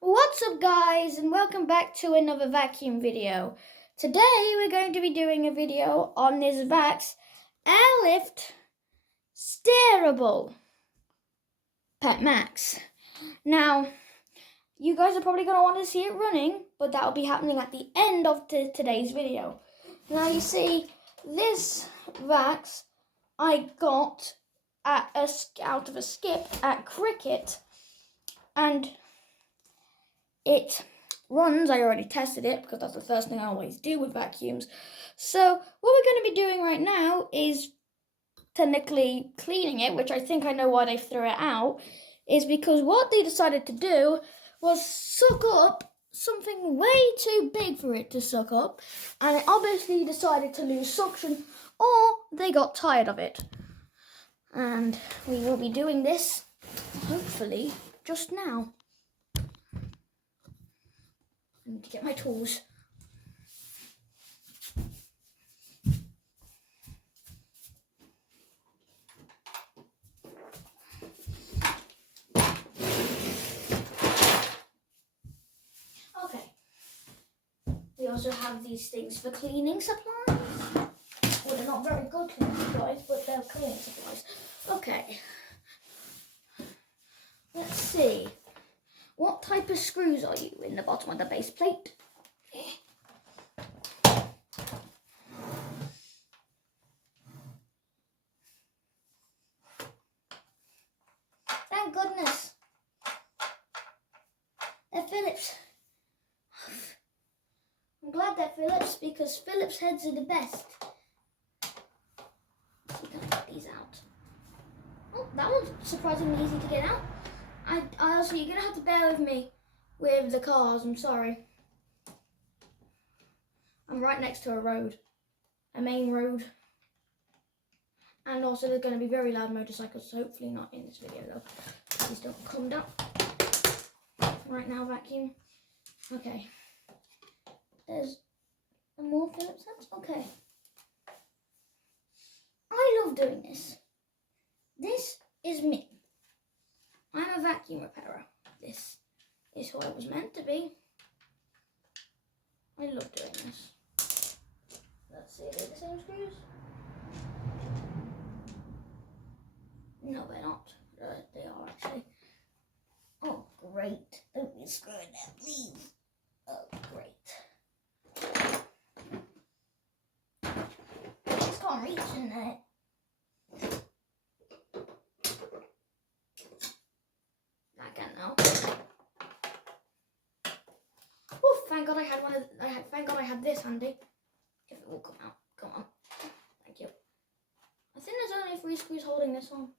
What's up guys, and welcome back to another vacuum video. Today we're going to be doing a video on this Vax Airlift Steerable Pet Max. Now, you guys are probably going to want to see it running, but that will be happening at the end of today's video. Now you see, this Vax I got out of a skip at Cricket, and it runs. I already tested it because that's the first thing I always do with vacuums. So what we're going to be doing right now is technically cleaning it, which I think I know why they threw it out, is because what they decided to do was suck up something way too big for it to suck up, and it obviously decided to lose suction, or they got tired of it. And we will be doing this, hopefully, just now. I need to get my tools. Okay. We also have these things for cleaning supplies. Well, they're not very good cleaning supplies, but they're cleaning supplies. Okay. Let's see. What type of screws are you in the bottom of the base plate? Thank goodness. They're Phillips. I'm glad they're Phillips because Phillips heads are the best. So we can get these out. Oh, that one's surprisingly easy to get out. I also, you're going to have to bear with me with the cars, I'm sorry. I'm right next to a road, a main road. And also there's going to be very loud motorcycles, so hopefully not in this video though. Please don't come down. Right now, vacuum. Okay. There's more Phillips heads. Okay. I love doing this. This is me. I'm a vacuum repairer. This is who I was meant to be. I love doing this. Let's see, are they the same screws? No, they're not. They are actually. Oh, great. Don't be screwing that, please. Oh, great. I just can't reach in there. I can now. Oh, thank God I had one of. Thank God I had this handy. If it will come out, come on. Thank you. I think there's only 3 screws holding this on.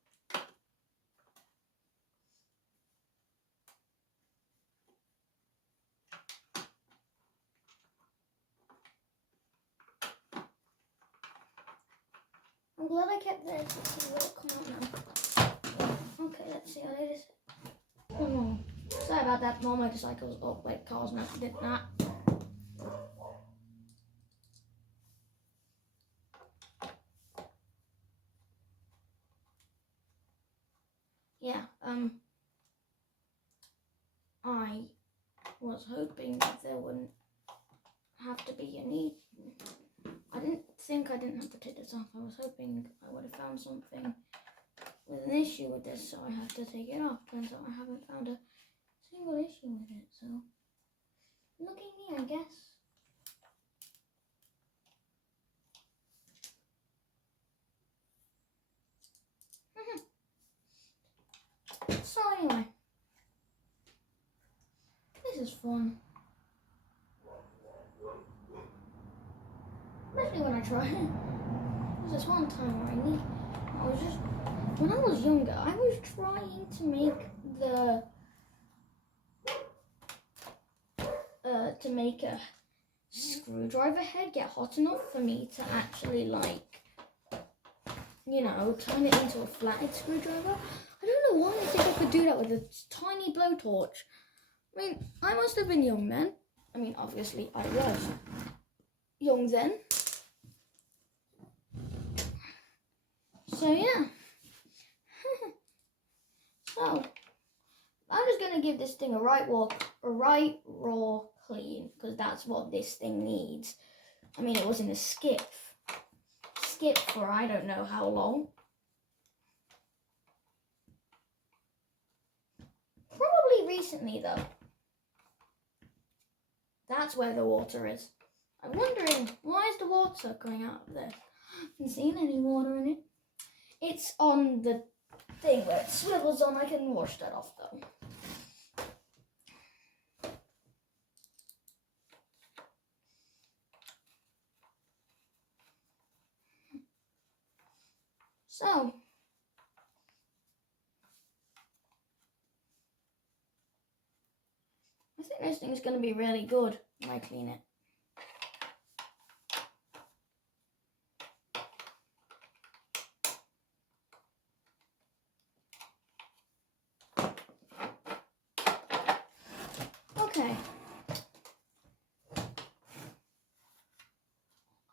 I'm glad I kept this. Let's see what will come out now. Okay, let's see how it is. Oh no. Sorry about that. More motorcycles or like cars and I did that. Yeah, I was hoping that there wouldn't have to be any. I didn't have to take this off. I was hoping I would have found something with an issue with this, so I had to take it off. Turns out I haven't found a single issue with it, so lucky me, I guess. So anyway, this is fun. Especially when I try. There's this one time where when I was younger, I was trying to make a screwdriver head get hot enough for me to actually, like, you know, turn it into a flathead screwdriver. I don't know why I think I could do that with a tiny blowtorch. I mean, I must have been young then. I mean, obviously I was young then. So yeah. So I'm just going going to give this thing a right raw clean, because that's what this thing needs. I mean, it was in a skip for I don't know how long. Probably recently though. That's where the water is. I'm wondering, why is the water coming out of this? I haven't seen any water in it. It's on the thing where it swivels on. I can wash that off though. So, I think this thing is going to be really good when I clean it. Okay.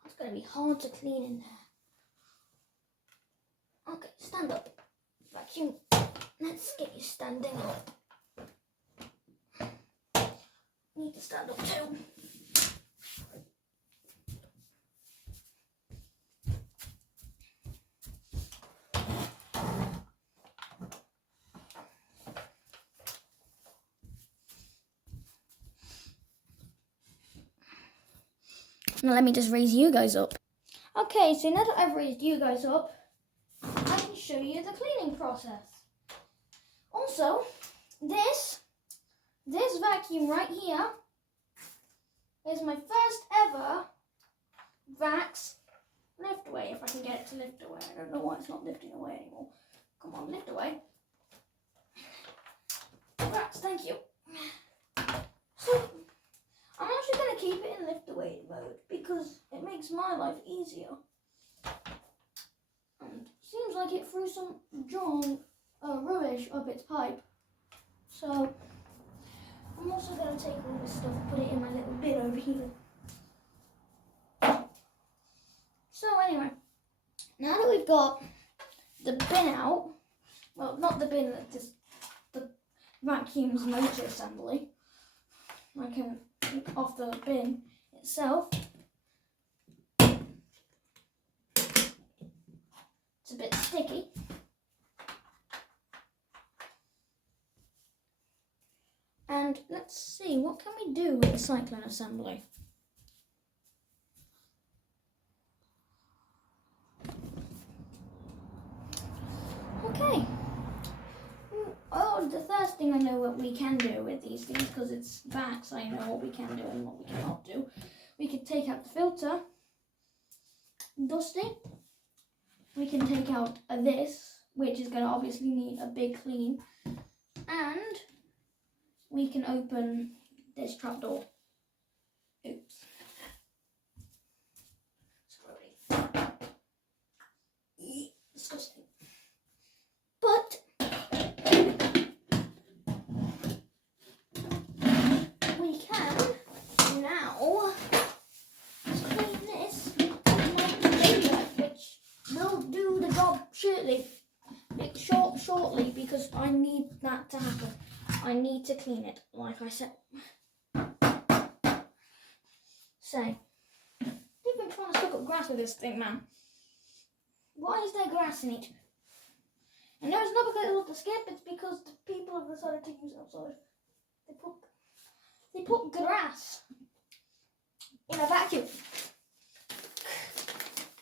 It's going to be hard to clean in there. Okay, stand up. Vacuum. Let's get you standing up. Need to stand up too. Now let me just raise you guys up. Okay, so now that I've raised you guys up, I can show you the cleaning process. Also, this vacuum right here is my first ever Vax lift away, if I can get it to lift away. I don't know why it's not lifting away anymore. Come on, lift away. Vax, thank you. So, I'm actually going to keep it in lift away mode because it makes my life easier. And seems like it threw some rubbish up its pipe. So, I'm also going to take all this stuff and put it in my little bin over here. So anyway, now that we've got the bin out, well, not the bin, just the vacuum's motor assembly, I can off the bin itself. It's a bit sticky. And let's see, what can we do with the cyclone assembly? Okay. Oh, the first thing I know what we can do with these things, because it's Vax, I know what we can do and what we cannot do. We could take out the filter, dust it. We can take out this, which is going to obviously need a big clean. And we can open this trapdoor. Oops. Sorry. Disgusting. But we can now clean this with my cleaner, which will do the job shortly because I need that to happen. I need to clean it, like I said. So, you've been trying to suck up grass with this thing, man. Why is there grass in it? And no, it's not because it was the skip, it's because the people have decided to use it outside. They put grass in a vacuum.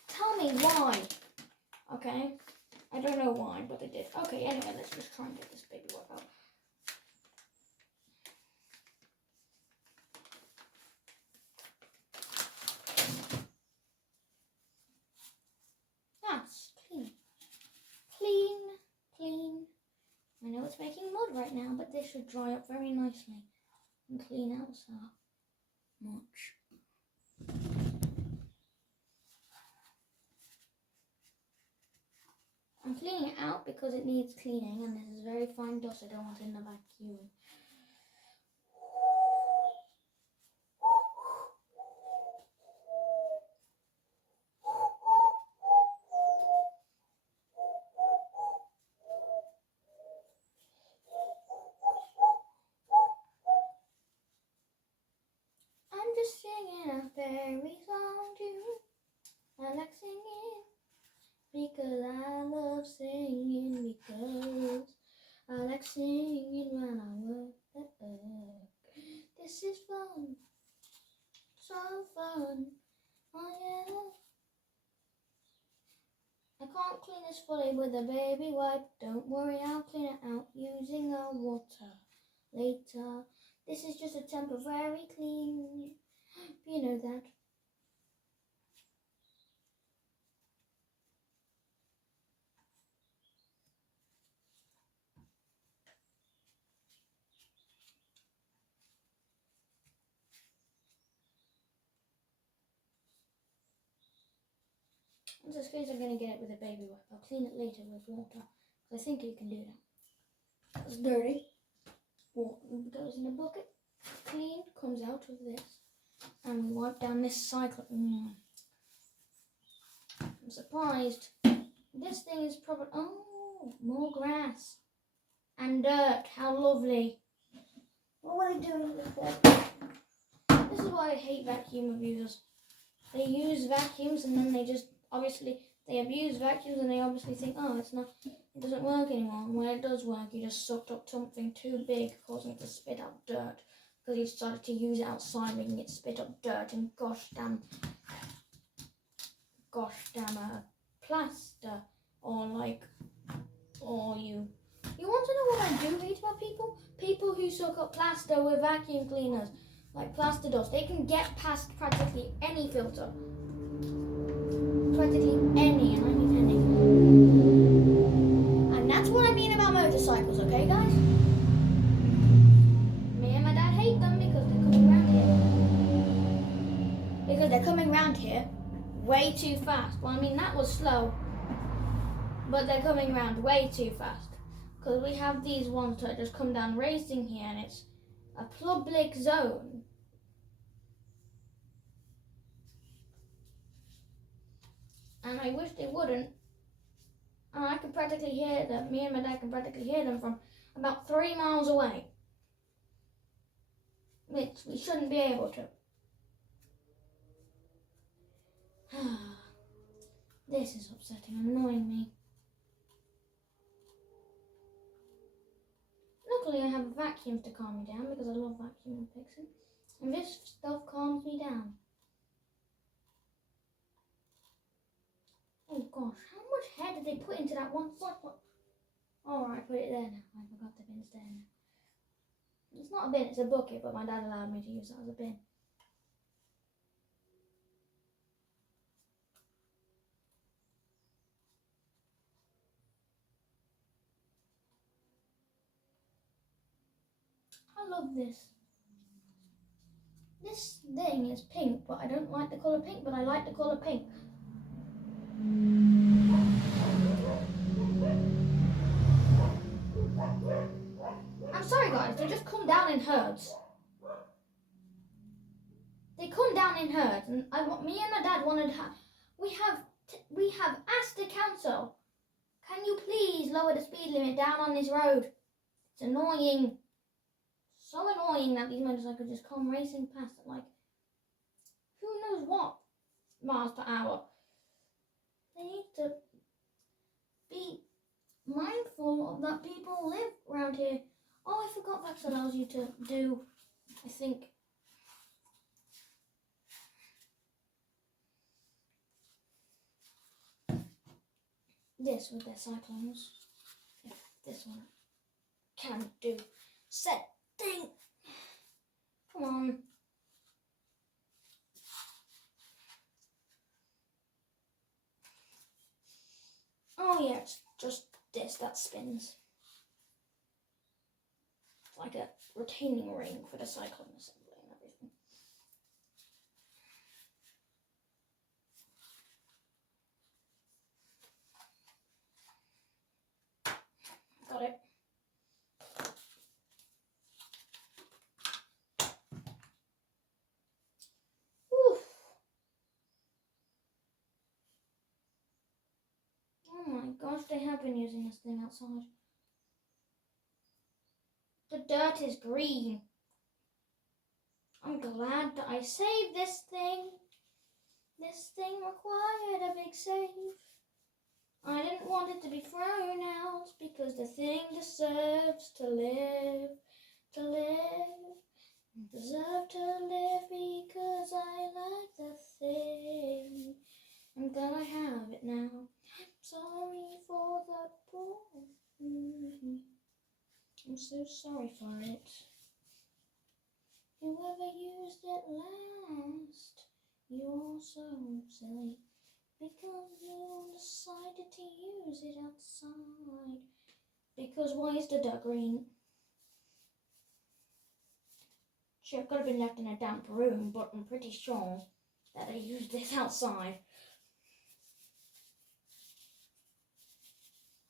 Tell me why. Okay? I don't know why, but they did. Okay, anyway, let's just try and get this baby work out. That's clean. Clean. I know it's making mud right now, but this should dry up very nicely and clean out so much. I'm cleaning it out because it needs cleaning, and this is very fine dust I don't want in the vacuum. like singing when I work. This is fun, so fun, oh yeah. I can't clean this fully with a baby wipe. Don't worry, I'll clean it out using a water later. This is just a temporary clean. You know that. In this case, I'm going to get it with a baby wipe. I'll clean it later with water. I think you can do that. It's dirty. Water goes in the bucket. Clean, comes out of this. And we wipe down this cycle. I'm surprised. This thing is probably... Oh, more grass. And dirt. How lovely. What are they doing with that? This is why I hate vacuum abusers. They use vacuums and then they just... Obviously, they abuse vacuums and they obviously think, oh, it doesn't work anymore. And when it does work, you just sucked up something too big, causing it to spit out dirt. Because you started to use it outside, making it spit up dirt and gosh damn plaster. Or you want to know what I do hate about people? People who suck up plaster with vacuum cleaners, like plaster dust. They can get past practically any filter. Practically any, and I mean any. And that's what I mean about motorcycles, okay guys? Me and my dad hate them because they're coming around here. Because they're coming around here way too fast. Well, I mean that was slow, but they're coming around way too fast. Because we have these ones that just come down racing here and it's a public zone. And I wish they wouldn't. And I can practically hear them, me and my dad can practically hear them from about 3 miles away. Which we shouldn't be able to. This is upsetting and annoying me. Luckily I have a vacuum to calm me down because I love vacuuming and fixing. And this stuff calms me down. Oh gosh, how much hair did they put into that one cycle? Oh, I put it there now. I forgot the bin's there now. It's not a bin, it's a bucket, but my dad allowed me to use that as a bin. I love this. This thing is pink, but I don't like the colour pink, but I like the colour pink. I'm sorry guys, they just come down in herds. They come down in herds, and me and my dad wanted to we have asked the council, can you please lower the speed limit down on this road? It's annoying. So annoying that these motorcycles just come racing past at like, who knows what miles per hour. They need to be mindful of that people live around here. Oh, I forgot Vax allows you to do, I think, this with their cyclones. If this one can do set thing. Come on. Oh yeah, it's just this that spins. It's like a retaining ring for the cyclone assembly and everything. Got it. Oof. Oh my gosh, they have been using this thing outside. The dirt is green. I'm glad that I saved this thing. This thing required a big save. I didn't want it to be thrown out because the thing deserves to live, to live. Deserve to live because I like the thing. I'm glad I have it now. Sorry for the poor. I'm so sorry for it. Whoever used it last, you're so silly. Because you decided to use it outside. Because why is the dirt green? Sure, it could have been left in a damp room, but I'm pretty sure that I used this outside.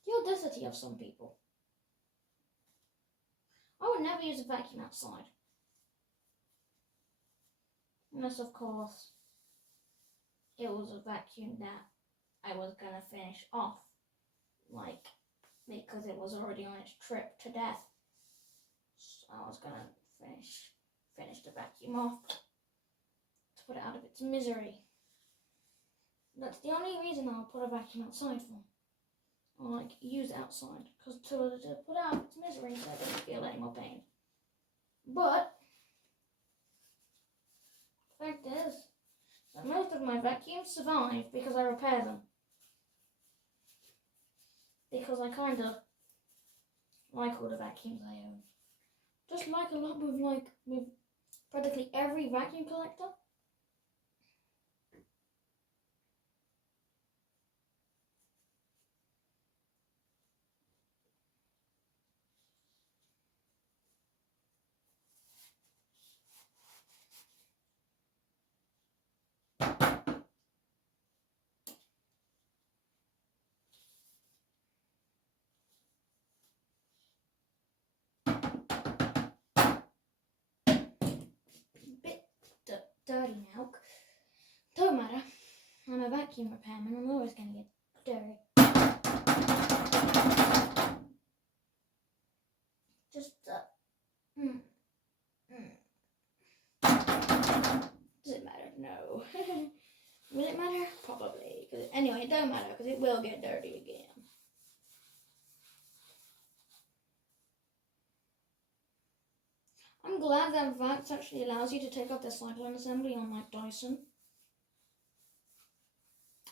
The audacity of some people. I would never use a vacuum outside. Unless, of course, it was a vacuum that I was gonna finish off. Like, because it was already on its trip to death. So I was gonna finish the vacuum off to put it out of its misery. That's the only reason I'll put a vacuum outside for. Or like use it outside, because to put out its misery so it doesn't feel any more pain. But the fact is that most of my vacuums survive because I repair them. Because I kind of like all the vacuums I own. Just like a lot with practically every vacuum collector. Bit dirty now. Don't matter. I'm a vacuum repairman. I'm always going to get dirty. Just Does it matter? No. Will it matter? Probably. Anyway, it don't matter because it will get dirty again. I'm glad that Vax actually allows you to take off the cyclone assembly on like Dyson.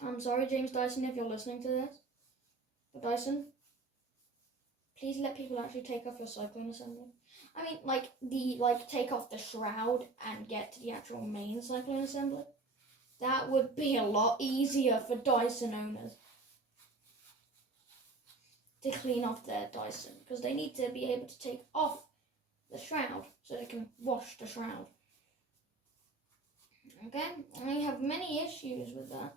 I'm sorry, James Dyson, if you're listening to this. But Dyson, please let people actually take off your cyclone assembly. I mean, take off the shroud and get to the actual main cyclone assembly. That would be a lot easier for Dyson owners to clean off their Dyson, because they need to be able to take off the shroud so they can wash the shroud. Okay, I have many issues with that.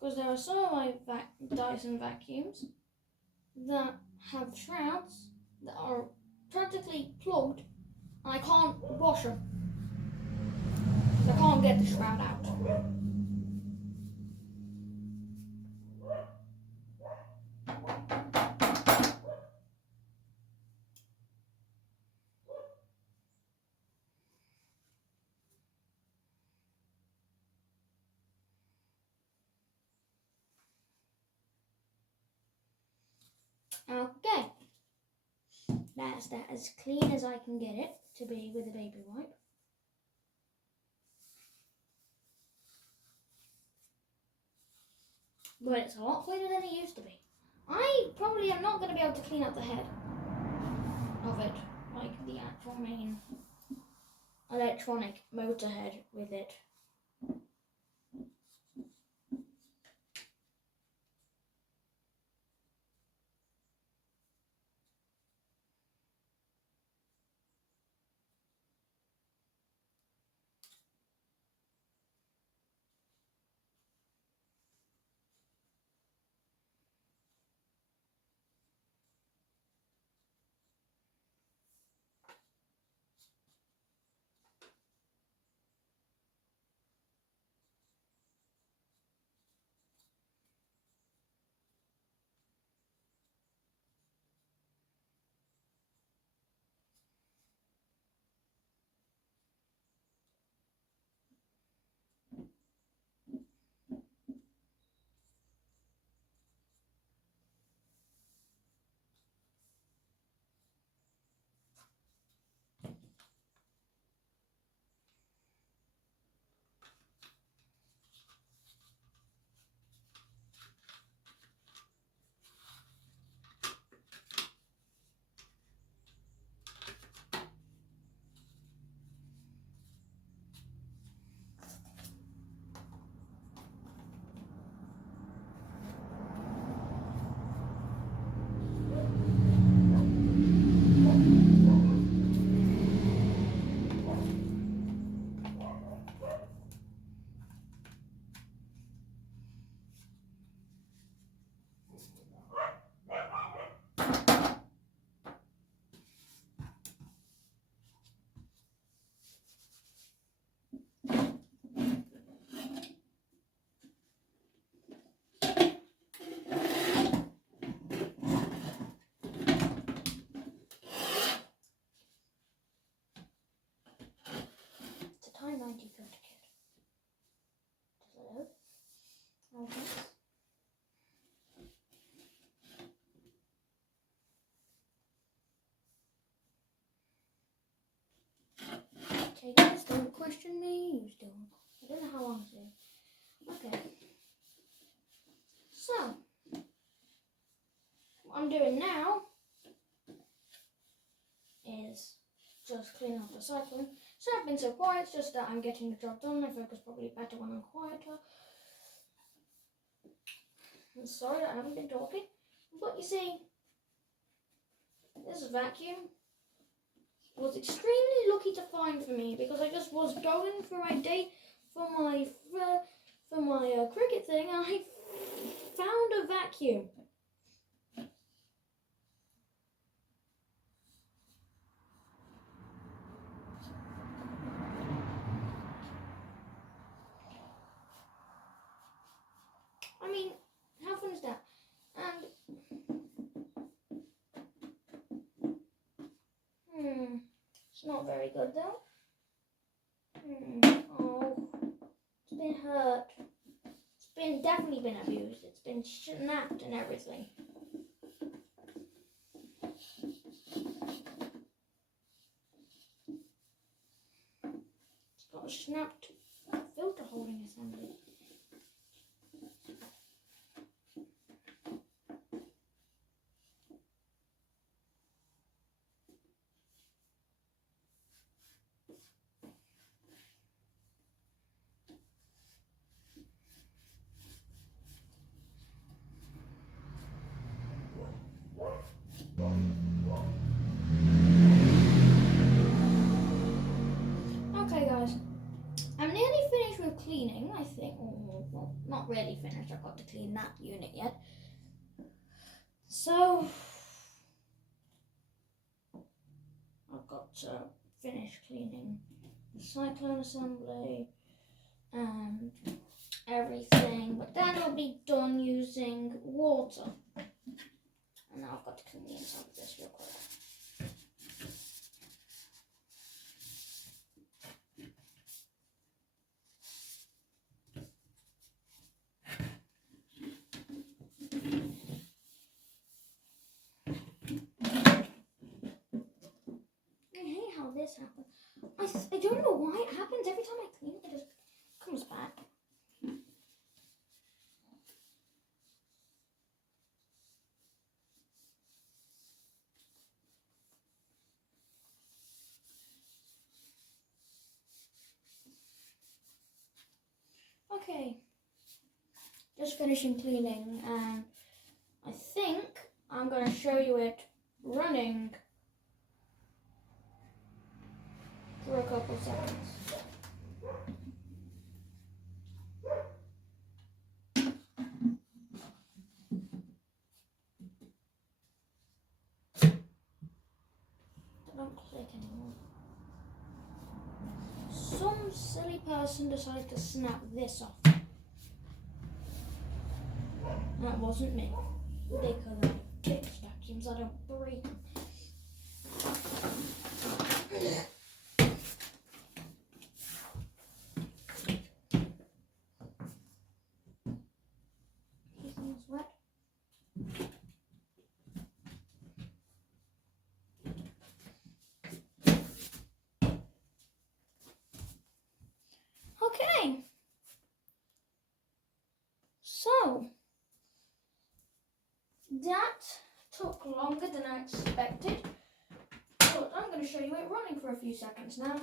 Because there are some of my Dyson vacuums that have shrouds that are practically plugged, and I can't wash them. I can't get the shroud out. Okay, that's that as clean as I can get it to be with a baby wipe. But it's a lot cleaner than it used to be. I probably am not going to be able to clean up the head of it, like the actual main electronic motor head with it. doing now is just cleaning off the cyclone. So I've been so quiet, it's just that I'm getting the job done. I focus probably better when I'm quieter. I'm sorry that I haven't been talking, but you see, this vacuum was extremely lucky to find for me because I just was going for my day for my cricket thing and I found a vacuum. I mean, how fun is that? And it's not very good though. Oh, it's been hurt. It's definitely been abused. It's been snapped and everything. It's got a snapped filter holding assembly. Okay guys, I'm nearly finished with cleaning, I think. Well, not really finished, I've got to clean that unit yet. So, I've got to finish cleaning the cyclone assembly and everything, but then I'll be done using water. And now I've got to clean the inside of this real quick. I hate how this happens. I don't know why it happens. Every time I clean it, it just comes back. Okay, just finishing cleaning, and I think I'm going to show you it running for a couple seconds. Don't click anymore. Some silly person decided to snap this off. That wasn't me. Because I fix vacuums, I don't break them. Everything's wet. Okay. So, that took longer than I expected, but I'm going to show you it running for a few seconds now.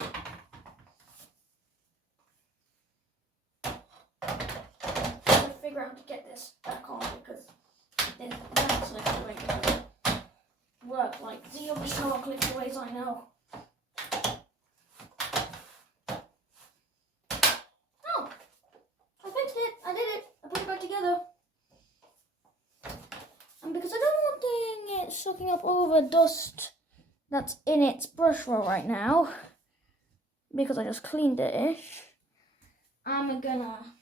I'm going to figure out how to get this back on because that's like the way to work, like the other snorkeling ways I know. Oh, I fixed it. I did it. I put it back together. And because I don't want it sucking up all the dust that's in its brush roll right now, because I just cleaned it-ish, I'm gonna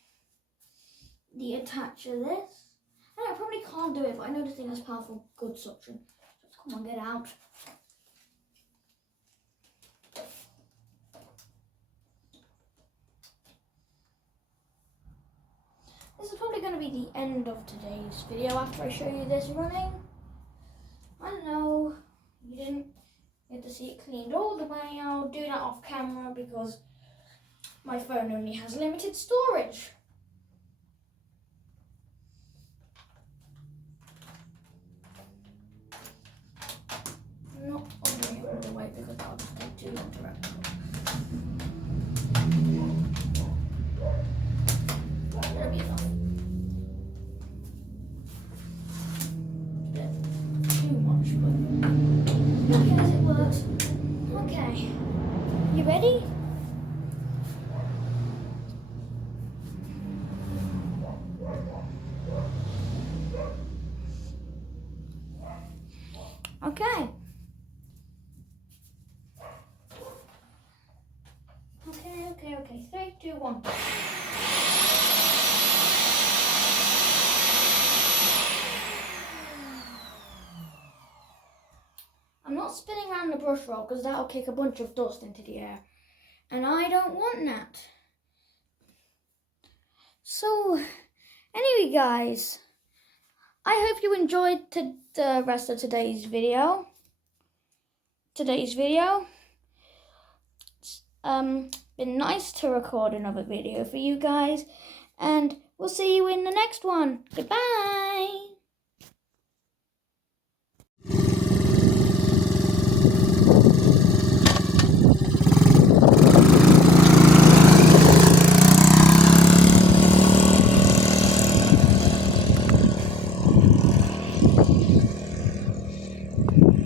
deattach this. And I probably can't do it, but I know this thing has powerful good suction. So come on, get out. This is probably going to be the end of today's video after I show you this running. I know you didn't get to see it cleaned all the way. I'll do that off camera because my phone only has limited storage. because that'll just take too long to record. That'll be enough. Too much, but I guess it works. Okay, you ready? Okay. Okay. 3, 2, 1. I'm not spinning around the brush roll because that'll kick a bunch of dust into the air. And I don't want that. So, anyway guys, I hope you enjoyed the rest of today's video. It's been nice to record another video for you guys. And we'll see you in the next one. Goodbye.